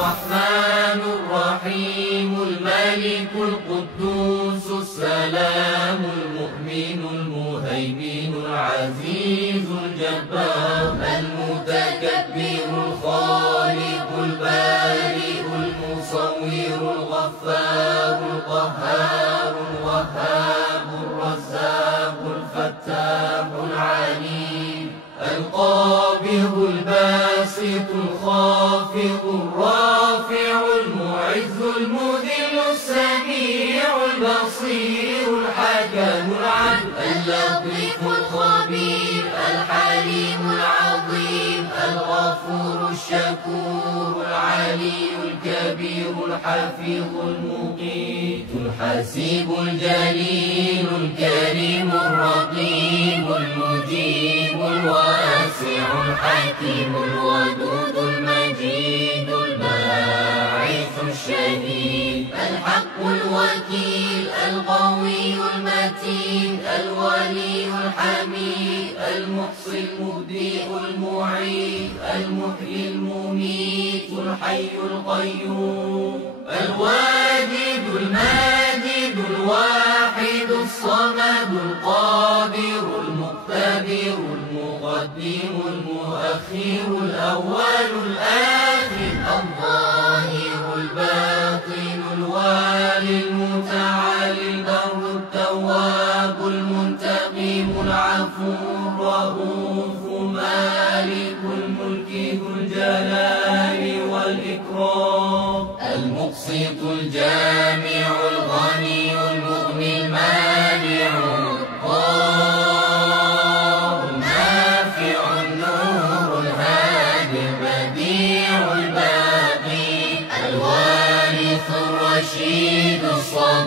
الرحمن الرحيم الملك القدوس السلام المؤمن المهيمن العزيز الجبار المتكبر الخالق البارئ المصور الغفار القهار الوهاب الرزاق الفتاح العليم القابض الباسط الخافض الرافع المعز المذل السميع البصير الحكم العدل اللطيف الخبير الحليم العظيم الغفور الشكور العلي الكبير الحفيظ المقيت الحسيب الجليل الكريم الرقيب المجيب الواسع الحكيم الودود المجيد الباعث الشهيد الحق الوكيل القوي المتين الولي الحميد المحصي المبدئ المعيد المحيي المميت الحي القيوم الواجد الماجد الواحد الصمد القادر المقتدر المقدم المؤخر الأول الآخر الظاهر الباطن الوالي المتعالي البر التواب المنتقم العفو الرؤوف مالك الملك ذو الجلال والإكرام المقسط الجامع الغني المغني المانع الضار النافع النور الهادي البديع الباقي الوارث الرشيد الصالح